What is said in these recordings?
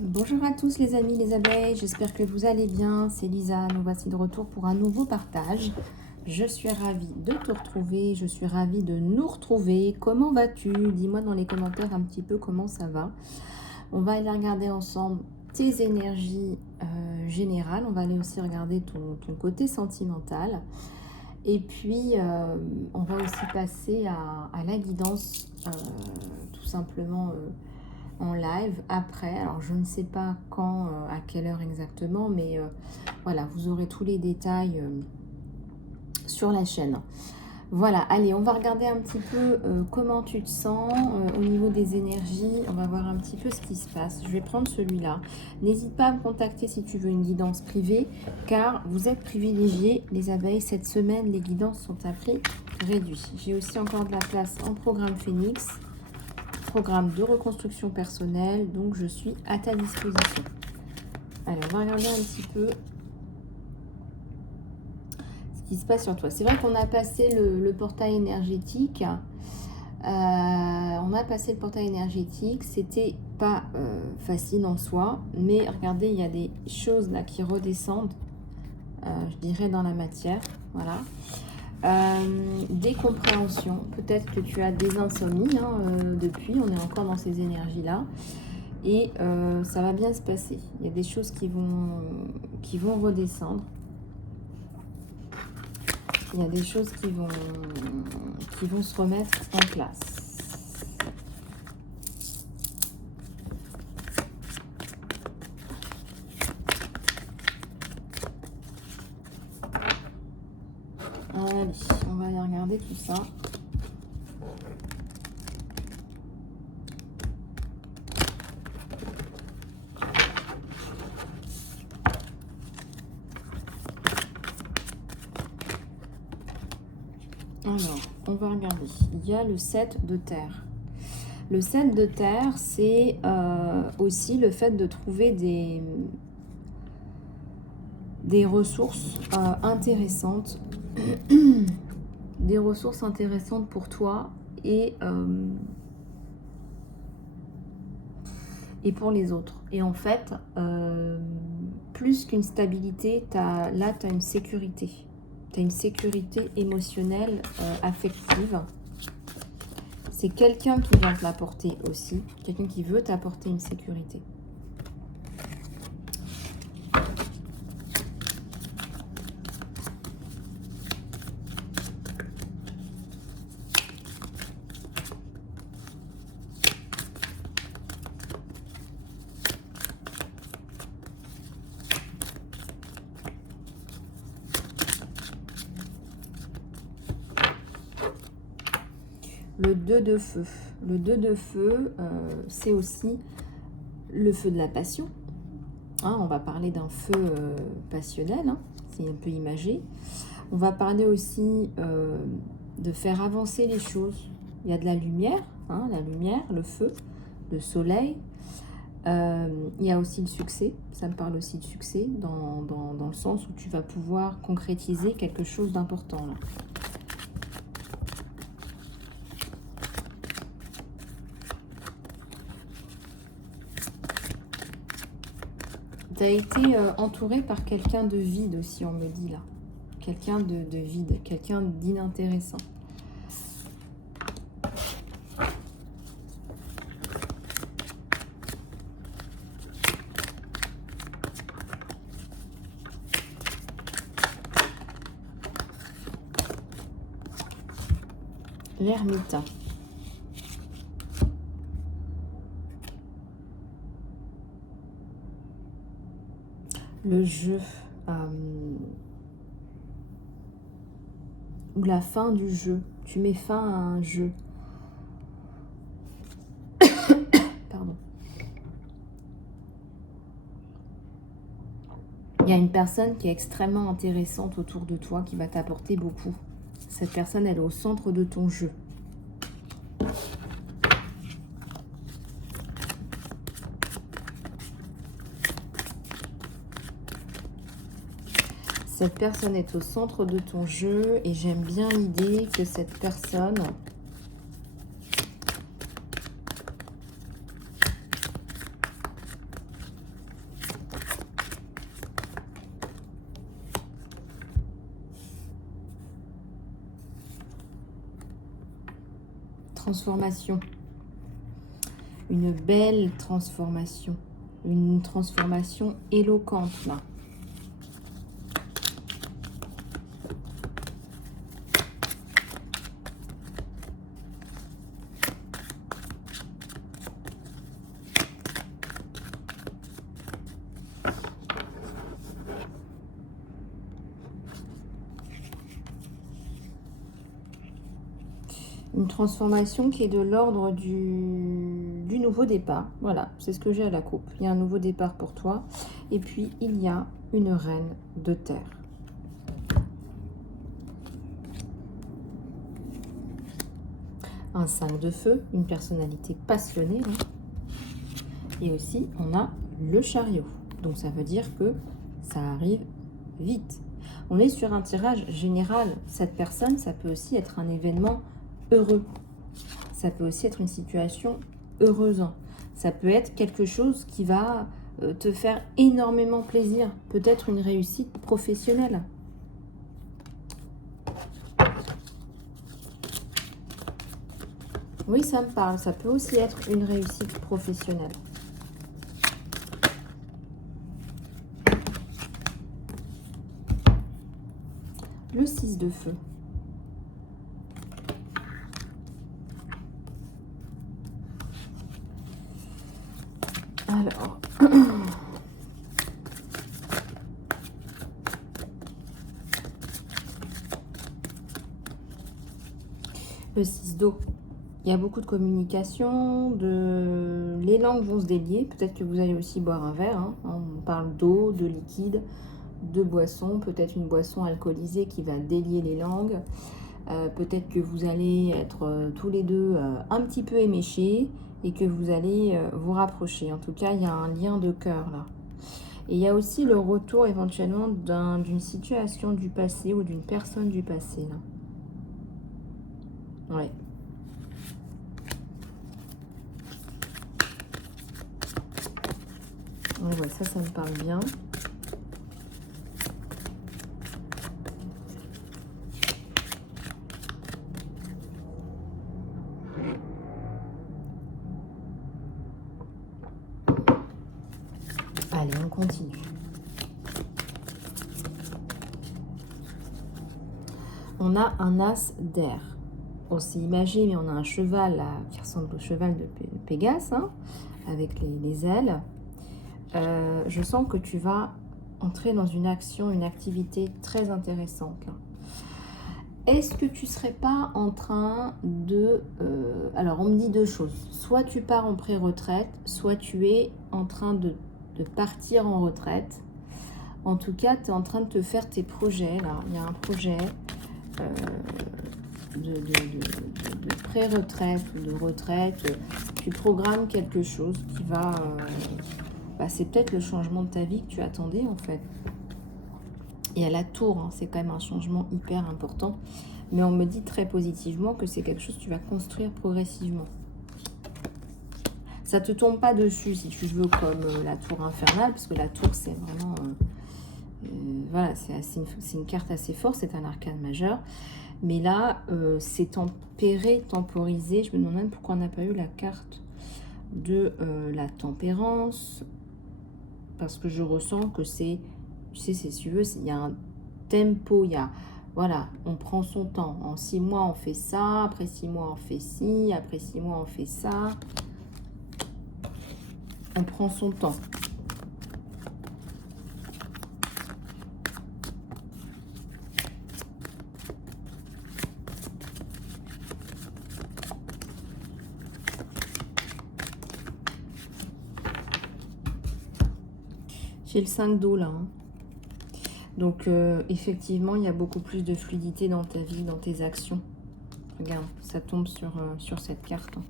Bonjour à tous les amis, les abeilles, j'espère que vous allez bien, c'est Lisa, nous voici de retour pour un nouveau partage. Je suis ravie de te retrouver, je suis ravie de nous retrouver. Comment vas-tu? Dis-moi dans les commentaires un petit peu comment ça va. On va aller regarder ensemble tes énergies générales, on va aller aussi regarder ton côté sentimental. Et puis, on va aussi passer à la guidance, tout simplement en live après. Alors, je ne sais pas quand, à quelle heure exactement, mais voilà, vous aurez tous les détails sur la chaîne. Voilà, allez, on va regarder un petit peu comment tu te sens au niveau des énergies. On va voir un petit peu ce qui se passe. Je vais prendre celui-là. N'hésite pas à me contacter si tu veux une guidance privée, car vous êtes privilégiés, les abeilles. Cette semaine, les guidances sont à prix réduit. J'ai aussi encore de la place en programme Phoenix, programme de reconstruction personnelle, donc je suis à ta disposition. Allez, on va regarder un petit peu qui se passe sur toi. C'est vrai qu'on a passé le portail énergétique. On a passé le portail énergétique. C'était pas facile en soi. Mais regardez, il y a des choses là qui redescendent. Je dirais dans la matière. Voilà. Des compréhensions. Peut-être que tu as des insomnies depuis. On est encore dans ces énergies-là. Et ça va bien se passer. Il y a des choses qui vont redescendre. Il y a des choses qui vont se remettre en place. Allez, on va aller regarder tout ça. Alors, on va regarder. Il y a le 7 de terre. Le 7 de terre, c'est aussi le fait de trouver des ressources intéressantes. Des ressources intéressantes pour toi et pour les autres. Et en fait, plus qu'une stabilité, là, tu as une sécurité. Tu as une sécurité émotionnelle, affective. C'est quelqu'un qui vient te l'apporter aussi. Quelqu'un qui veut t'apporter une sécurité. Le 2 de feu. Le 2 de feu, c'est aussi le feu de la passion. On va parler d'un feu passionnel, c'est un peu imagé. On va parler aussi de faire avancer les choses. Il y a de la lumière, la lumière, le feu, le soleil. Il y a aussi le succès. Ça me parle aussi de succès dans le sens où tu vas pouvoir concrétiser quelque chose d'important là. Tu as été entouré par quelqu'un de vide aussi, on me dit là. Quelqu'un de vide, quelqu'un d'inintéressant. L'ermite. Le jeu. Ou la fin du jeu. Tu mets fin à un jeu. Pardon. Il y a une personne qui est extrêmement intéressante autour de toi, qui va t'apporter beaucoup. Cette personne, elle est au centre de ton jeu. Cette personne est au centre de ton jeu et j'aime bien l'idée que cette personne transformation. Une belle transformation. Une transformation éloquente, là. Une transformation qui est de l'ordre du nouveau départ. Voilà, c'est ce que j'ai à la coupe. Il y a un nouveau départ pour toi. Et puis, il y a une reine de terre. Un 5 de feu, une personnalité passionnée. Hein. Et aussi, on a le chariot. Donc, ça veut dire que ça arrive vite. On est sur un tirage général. Cette personne, ça peut aussi être un événement heureux. Ça peut aussi être une situation heureuse. Ça peut être quelque chose qui va te faire énormément plaisir. Peut-être une réussite professionnelle. Oui, ça me parle. Ça peut aussi être une réussite professionnelle. Le 6 de feu. Alors, le 6 d'eau. Il y a beaucoup de communication, les langues vont se délier. Peut-être que vous allez aussi boire un verre. Hein. On parle d'eau, de liquide, de boisson. Peut-être une boisson alcoolisée qui va délier les langues. Peut-être que vous allez être tous les deux un petit peu éméchés et que vous allez vous rapprocher. En tout cas, il y a un lien de cœur là. Et il y a aussi le retour éventuellement d'une situation du passé ou d'une personne du passé là. Ouais. Ouais, ça me parle bien. Allez, on continue. On a un as d'air. On s'est imagé, mais on a un cheval là, qui ressemble au cheval de Pégase, hein, avec les ailes. Je sens que tu vas entrer dans une action, une activité très intéressante. Là. Est-ce que tu ne serais pas en train de... alors, on me dit deux choses. Soit tu pars en pré-retraite, soit tu es en train de partir en retraite. En tout cas, tu es en train de te faire tes projets. Là. Il y a un projet de pré-retraite ou de retraite. Tu programmes quelque chose qui va... c'est peut-être le changement de ta vie que tu attendais, en fait. Et à la tour, hein, c'est quand même un changement hyper important. Mais on me dit très positivement que c'est quelque chose que tu vas construire progressivement. Ça ne te tombe pas dessus, si tu veux, comme la tour infernale, parce que la tour, c'est vraiment... voilà, c'est une carte assez forte, c'est un arcane majeur. Mais là, c'est tempéré, temporisé. Je me demande même pourquoi on n'a pas eu la carte de la tempérance. Parce que je ressens que c'est... Tu sais, si tu veux, il y a un tempo, il y a... Voilà, on prend son temps. En 6 mois, on fait ça. Après 6 mois, on fait ci. Après 6 mois, on fait ça. On prend son temps. J'ai le 5 d'eau là. Hein. Donc, effectivement, il y a beaucoup plus de fluidité dans ta vie, dans tes actions. Regarde, ça tombe sur cette carte. Hein.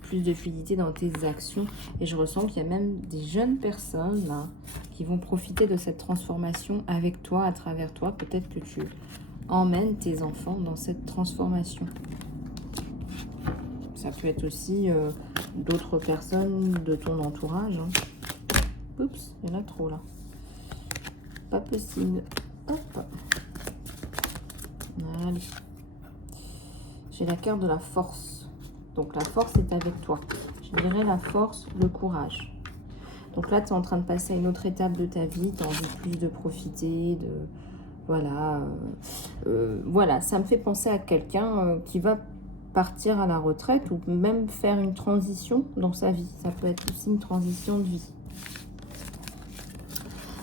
Plus de fluidité dans tes actions. Et je ressens qu'il y a même des jeunes personnes là qui vont profiter de cette transformation avec toi, à travers toi. Peut-être que tu emmènes tes enfants dans cette transformation. Ça peut être aussi d'autres personnes de ton entourage. Hein. Oups, il y en a trop là. Pas possible. Hop. Allez. J'ai la carte de la force. Donc la force est avec toi. Je dirais la force, le courage. Donc là, tu es en train de passer à une autre étape de ta vie. Tu as envie plus de profiter, de... Voilà. Voilà, ça me fait penser à quelqu'un qui va partir à la retraite ou même faire une transition dans sa vie. Ça peut être aussi une transition de vie.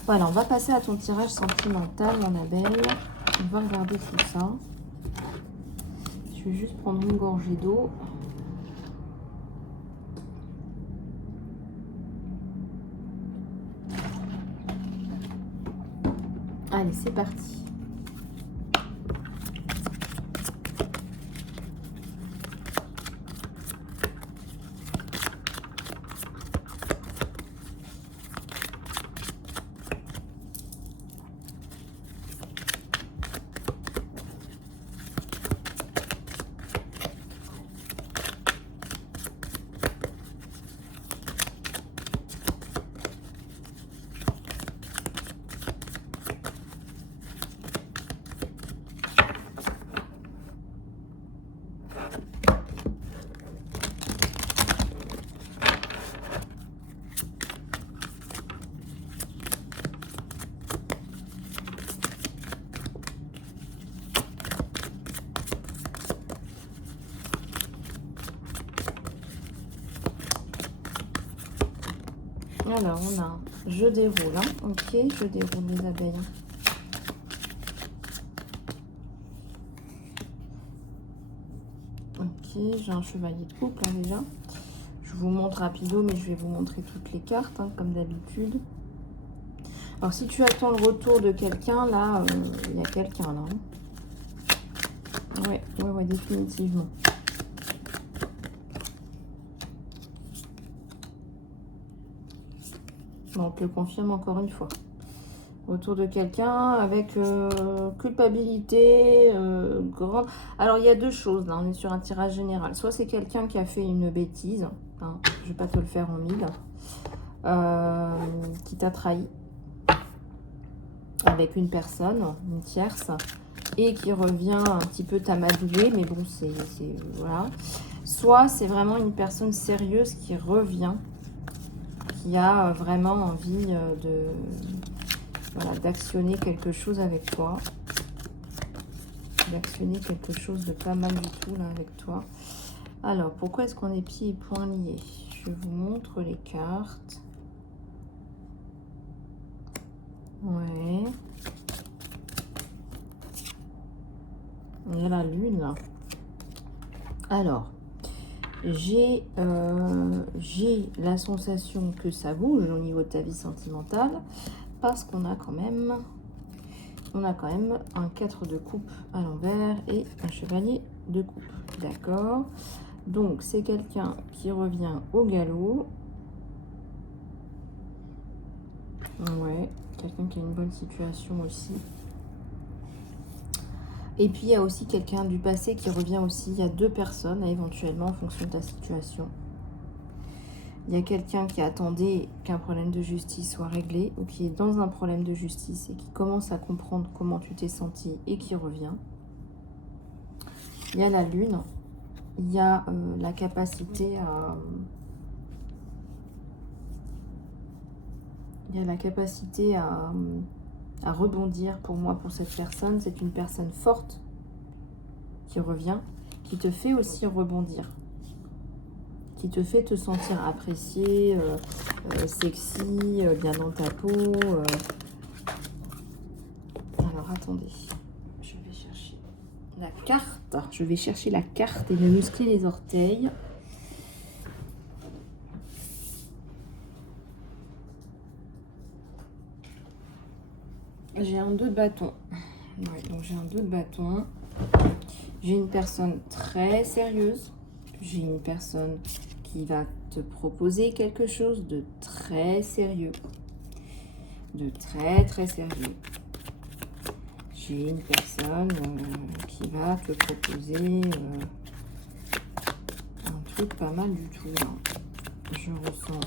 Voilà, on va passer à ton tirage sentimental, mon Abel. On va regarder tout ça. Je vais juste prendre une gorgée d'eau. Allez, c'est parti. Alors, on a je déroule, hein. Ok, je déroule les abeilles. Ok, j'ai un chevalier de couple hein, déjà. Je vous montre rapido, mais je vais vous montrer toutes les cartes, hein, comme d'habitude. Alors, si tu attends le retour de quelqu'un, là, il y a quelqu'un, là. Ouais, définitivement. Bon, on te le confirme encore une fois. Autour de quelqu'un avec culpabilité, grande... Alors, il y a deux choses, là, on est sur un tirage général. Soit c'est quelqu'un qui a fait une bêtise, hein, je ne vais pas te le faire en mille, qui t'a trahi avec une personne, une tierce, et qui revient un petit peu t'amadouer, mais bon, c'est voilà. Soit c'est vraiment une personne sérieuse qui revient, qui a vraiment envie de... Voilà, d'actionner quelque chose avec toi. D'actionner quelque chose de pas mal du tout là avec toi. Alors, pourquoi est-ce qu'on est pieds et poings liés? Je vous montre les cartes. Ouais. Il y a la lune là. Alors, j'ai la sensation que ça bouge au niveau de ta vie sentimentale. Parce qu'on a quand même un 4 de coupe à l'envers et un chevalier de coupe. D'accord. Donc, c'est quelqu'un qui revient au galop. Ouais, quelqu'un qui a une bonne situation aussi. Et puis, il y a aussi quelqu'un du passé qui revient aussi. Il y a deux personnes, éventuellement, en fonction de ta situation. Il y a quelqu'un qui attendait qu'un problème de justice soit réglé ou qui est dans un problème de justice et qui commence à comprendre comment tu t'es senti et qui revient. Il y a la lune. Il y a la capacité à... Il y a la capacité à rebondir pour moi, pour cette personne. C'est une personne forte qui revient, qui te fait aussi rebondir. Qui te fait te sentir apprécié, sexy, bien dans ta peau. Alors, attendez. Je vais chercher la carte. Je vais chercher la carte et me muscler les orteils. J'ai un 2 de bâton. Ouais, donc j'ai un 2 de bâton. J'ai une personne très sérieuse. J'ai une personne qui va te proposer quelque chose de très sérieux. De très très sérieux. J'ai une personne qui va te proposer un truc pas mal du tout. Là. Je ressens.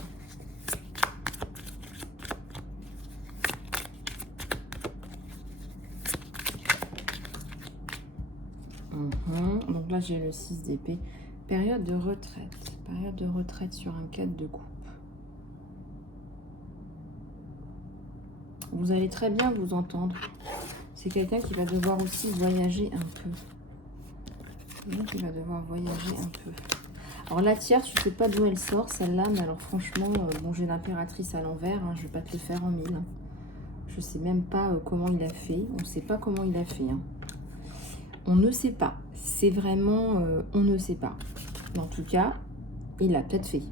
Donc là, j'ai le 6 d'épée. Période de retraite. Période de retraite sur un 4 de coupe. Vous allez très bien vous entendre. C'est quelqu'un qui va devoir aussi voyager un peu. Quelqu'un qui va devoir voyager un peu. Alors la tierce, je ne sais pas d'où elle sort celle-là, mais alors franchement, bon, j'ai l'impératrice à l'envers, hein, je ne vais pas te le faire en mille. Hein. Je ne sais même pas comment il a fait. On ne sait pas comment il a fait. Hein. On ne sait pas. C'est vraiment, on ne sait pas. En tout cas, il l'a peut-être fait.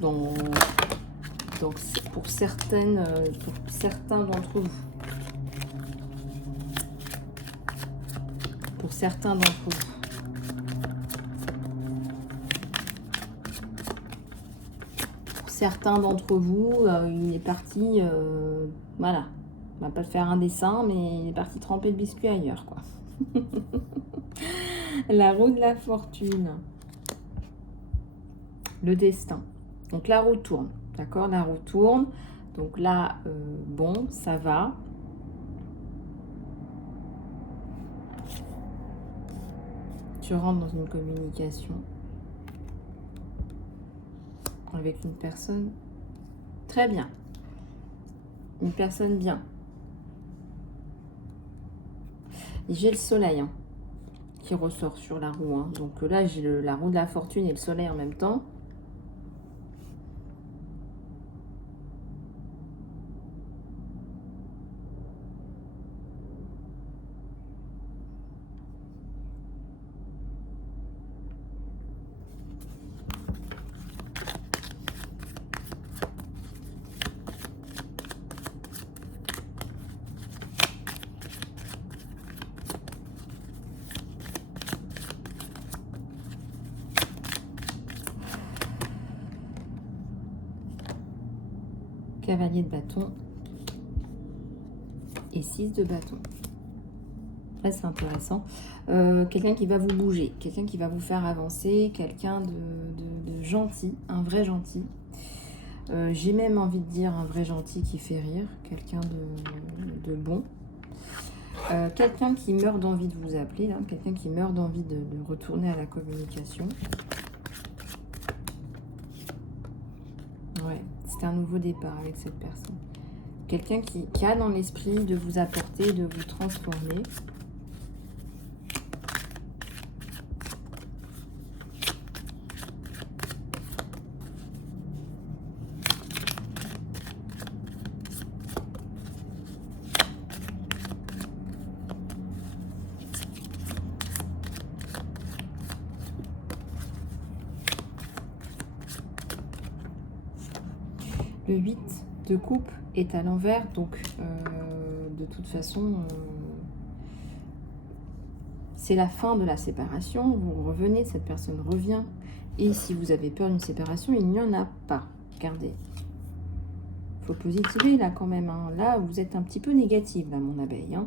Donc pour certains d'entre vous. Pour certains d'entre vous. Pour certains d'entre vous, il est parti, voilà. On va pas faire un dessin, mais il est parti tremper le biscuit ailleurs, quoi. La roue de la fortune. Le destin. Donc la roue tourne, d'accord? La roue tourne. Donc là, bon, ça va. Tu rentres dans une communication avec une personne très bien. Une personne bien. Et j'ai le soleil hein, qui ressort sur la roue. Hein. Donc là, j'ai la roue de la fortune et le soleil en même temps. Cavalier de bâton et 6 de bâton. Là, c'est intéressant. Quelqu'un qui va vous bouger, quelqu'un qui va vous faire avancer, quelqu'un de gentil, un vrai gentil. J'ai même envie de dire un vrai gentil qui fait rire, quelqu'un de bon. Quelqu'un qui meurt d'envie de vous appeler, là, quelqu'un qui meurt d'envie de retourner à la communication. Ouais, c'est un nouveau départ avec cette personne. Quelqu'un qui a dans l'esprit de vous apporter, de vous transformer. Le 8 de coupe est à l'envers, donc de toute façon, c'est la fin de la séparation. Vous revenez, cette personne revient. Et si vous avez peur d'une séparation, il n'y en a pas. Regardez. Il faut positiver là quand même. Hein. Là, vous êtes un petit peu négative, là, mon abeille. Hein.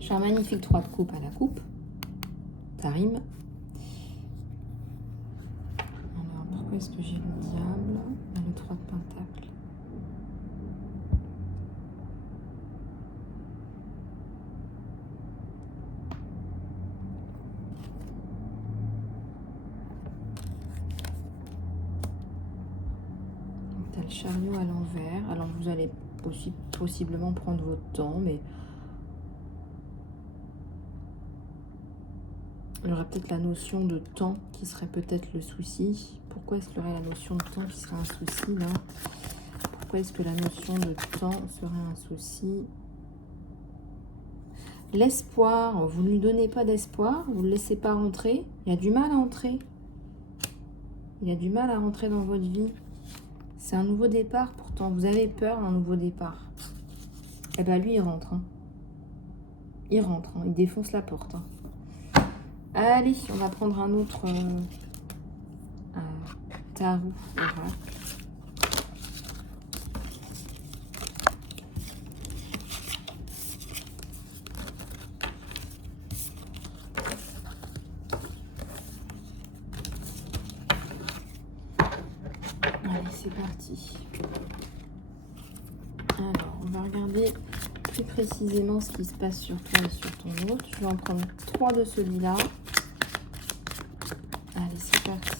J'ai un magnifique 3 de coupe à la coupe. Ça rime. Pourquoi est-ce que j'ai le diable et le 3 de pentacle? Tu as le chariot à l'envers. Alors vous allez possiblement prendre votre temps, mais il y aura peut-être la notion de temps qui serait peut-être le souci. Pourquoi est-ce qu'il y aurait la notion de temps qui serait un souci là? Pourquoi est-ce que la notion de temps serait un souci? L'espoir, vous ne lui donnez pas d'espoir, vous ne le laissez pas rentrer. Il y a du mal à entrer. Il y a du mal à rentrer dans votre vie. C'est un nouveau départ pourtant. Vous avez peur d'un nouveau départ. Eh bien lui, il rentre. Hein. Il rentre, hein. Il défonce la porte. Hein. Allez, on va prendre un autre tarot oracle. Allez, c'est parti. Alors, on va regarder plus précisément ce qui se passe sur toi et sur ton autre. Je vais en prendre 3 de celui-là. Allez, c'est parti.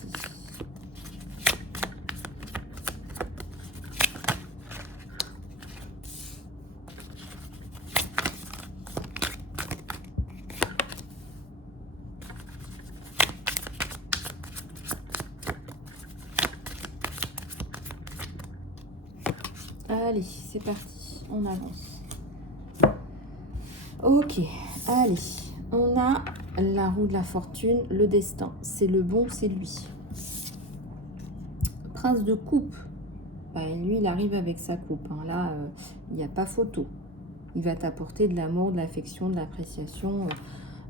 Allez, c'est parti, on avance. Ok, allez, on a la roue de la fortune, le destin. C'est le bon, c'est lui. Prince de coupe. Bah, lui, il arrive avec sa coupe. Hein. Là, il n'y a pas photo. Il va t'apporter de l'amour, de l'affection, de l'appréciation,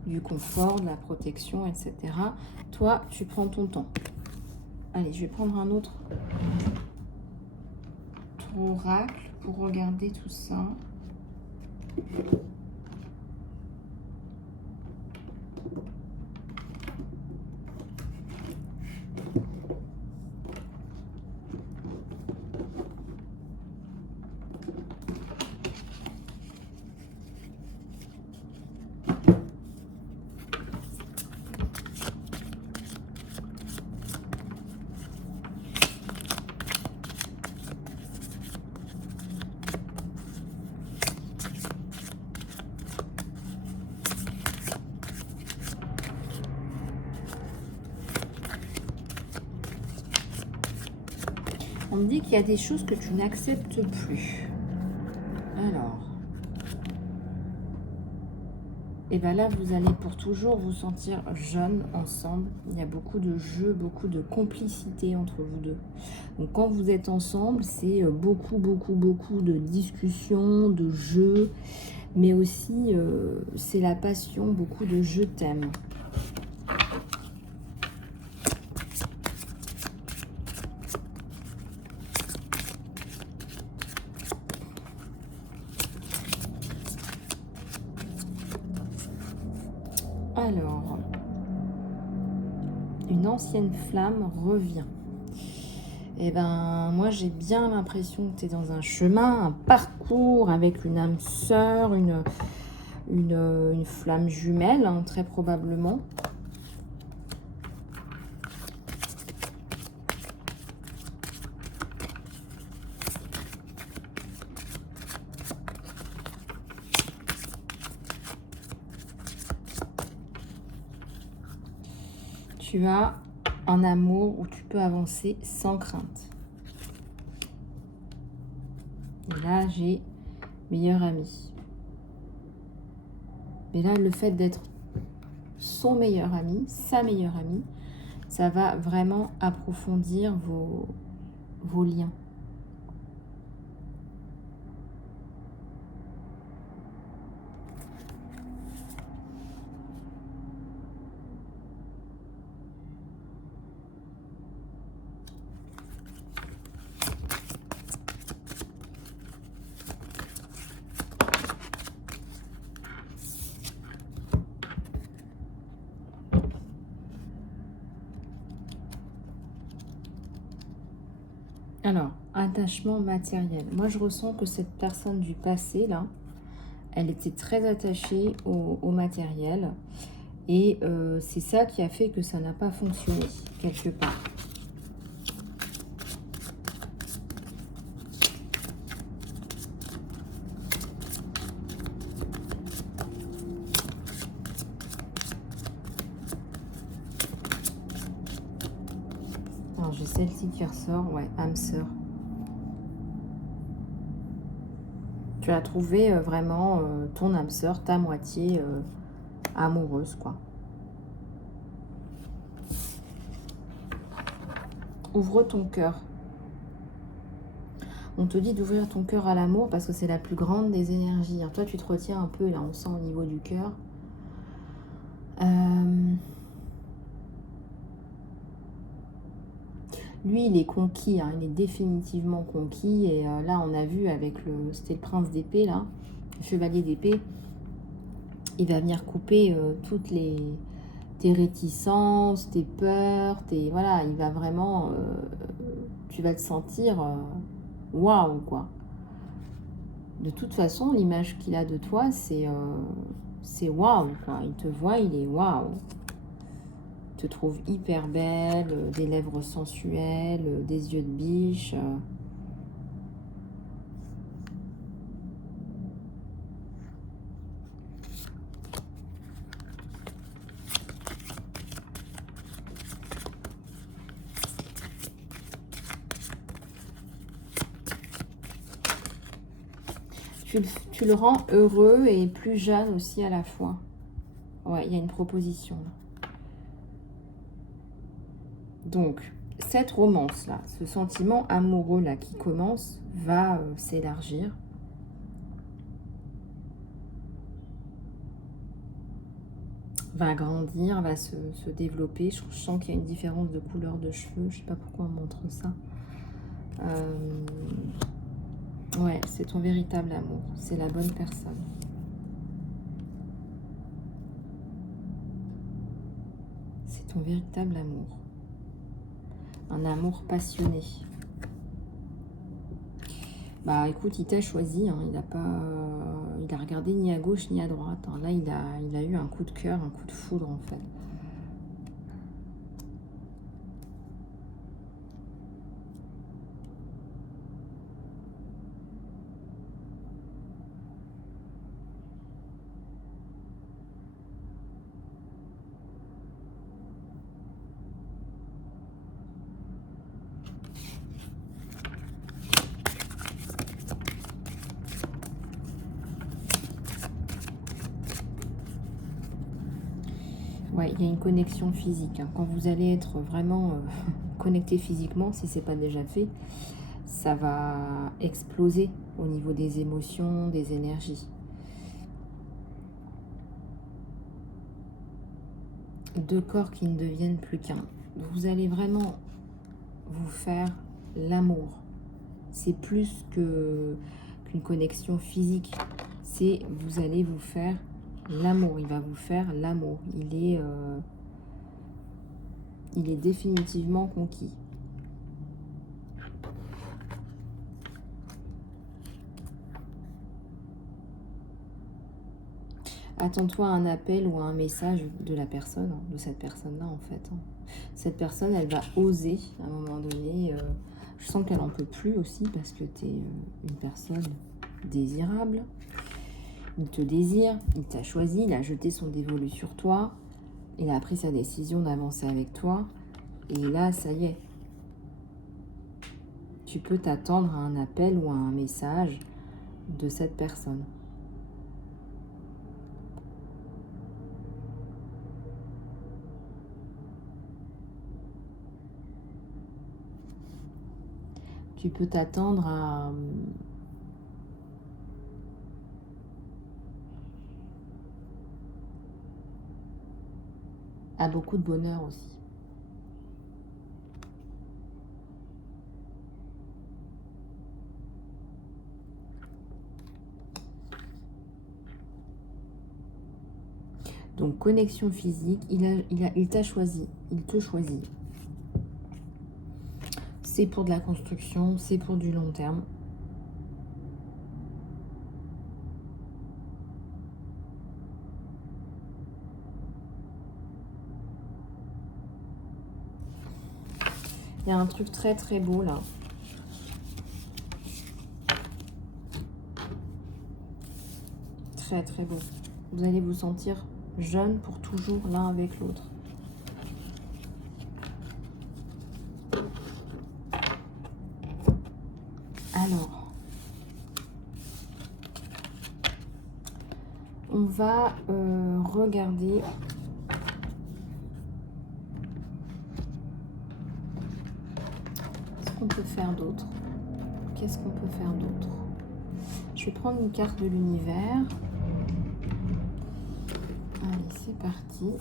du confort, de la protection, etc. Toi, tu prends ton temps. Allez, je vais prendre un autre oracle pour regarder tout ça. On me dit qu'il y a des choses que tu n'acceptes plus. Alors. Et bien là, vous allez pour toujours vous sentir jeunes ensemble. Il y a beaucoup de jeux, beaucoup de complicité entre vous deux. Donc quand vous êtes ensemble, c'est beaucoup de discussions, de jeux. Mais aussi, c'est la passion, beaucoup de je t'aime. Alors, une ancienne flamme revient. Et ben, moi, j'ai bien l'impression que tu es dans un chemin, un parcours avec une âme sœur, une flamme jumelle, hein, très probablement. Tu as un amour où tu peux avancer sans crainte. Et là, j'ai meilleur ami. Mais là, le fait d'être son meilleur ami, sa meilleure amie, ça va vraiment approfondir vos liens. Alors, attachement matériel. Moi, je ressens que cette personne du passé, là, elle était très attachée au matériel. Et c'est ça qui a fait que ça n'a pas fonctionné, quelque part. Alors, j'ai celle-ci qui ressort. Ouais, âme sœur. Tu as trouvé vraiment ton âme sœur, ta moitié amoureuse, quoi. Ouvre ton cœur. On te dit d'ouvrir ton cœur à l'amour parce que c'est la plus grande des énergies. Alors toi, tu te retiens un peu, là, on sent au niveau du cœur. Lui, il est conquis, hein, il est définitivement conquis. Et là, on a vu avec c'était le prince d'épée, là, le chevalier d'épée. Il va venir couper toutes tes réticences, tes peurs, voilà, il va vraiment... tu vas te sentir waouh, quoi. De toute façon, l'image qu'il a de toi, c'est waouh, quoi. Il te voit, il est waouh. Il te trouve hyper belle, des lèvres sensuelles, des yeux de biche. Tu le rends heureux et plus jeune aussi à la fois. Ouais, il y a une proposition là. Donc, cette romance-là, ce sentiment amoureux-là qui commence, va s'élargir. Va grandir, va se développer. Je sens qu'il y a une différence de couleur de cheveux. Je ne sais pas pourquoi on montre ça. Ouais, c'est ton véritable amour. C'est la bonne personne. C'est ton véritable amour. Un amour passionné. Bah écoute, il t'a choisi, hein. Il a regardé ni à gauche ni à droite, hein. Là, il a eu un coup de cœur, un coup de foudre en fait. Ouais, il y a une connexion physique, hein. Quand vous allez être vraiment connecté physiquement, si ce n'est pas déjà fait, ça va exploser au niveau des émotions, des énergies. Deux corps qui ne deviennent plus qu'un. Vous allez vraiment vous faire l'amour. C'est plus qu'une connexion physique. C'est vous allez vous faire l'amour. Il va vous faire l'amour. Il est définitivement conquis. Attends-toi à un appel ou à un message de la personne, de cette personne-là en fait. Cette personne, elle va oser à un moment donné. Je sens qu'elle n'en peut plus aussi parce que tu es une personne désirable. Il te désire, il t'a choisi, il a jeté son dévolu sur toi. Il a pris sa décision d'avancer avec toi. Et là, ça y est. Tu peux t'attendre à un appel ou à un message de cette personne. Tu peux t'attendre à beaucoup de bonheur aussi. Donc, connexion physique, il t'a choisi, il te choisit. C'est pour de la construction, c'est pour du long terme. Il y a un truc très très beau là. Très très beau. Vous allez vous sentir jeune pour toujours l'un avec l'autre. Alors, on va regarder ce qu'on peut faire d'autre. Qu'est-ce qu'on peut faire d'autre? Je vais prendre une carte de l'univers. Allez, c'est parti.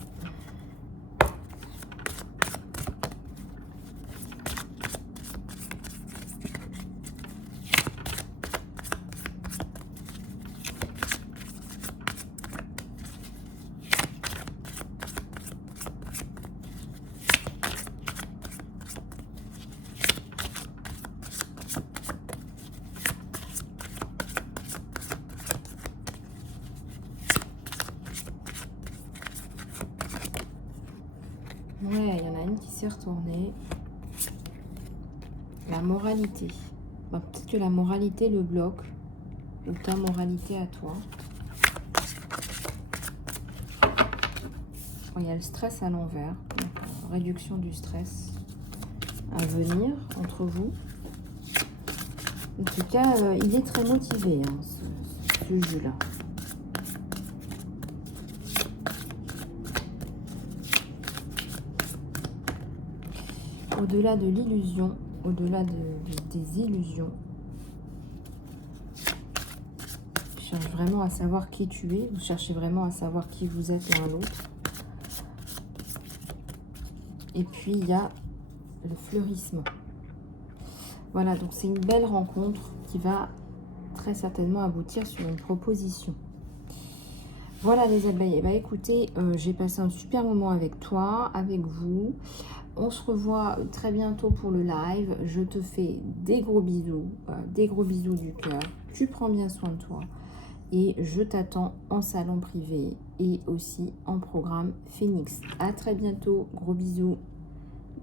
qui s'est retourné. La moralité. Bah, peut-être que la moralité le bloque. Ou ta moralité à toi. Bon, il y a le stress à l'envers. Réduction du stress à venir entre vous. En tout cas, il est très motivé, hein, ce jeu-là. Au-delà de l'illusion, au-delà des illusions, je cherche vraiment à savoir qui tu es. Vous cherchez vraiment à savoir qui vous êtes l'un l'autre. Et puis, il y a le fleurissement. Voilà, donc c'est une belle rencontre qui va très certainement aboutir sur une proposition. Voilà les abeilles, eh bien, écoutez, j'ai passé un super moment avec toi, avec vous. On se revoit très bientôt pour le live. Je te fais des gros bisous du cœur. Tu prends bien soin de toi. Et je t'attends en salon privé et aussi en programme Phoenix. À très bientôt, gros bisous.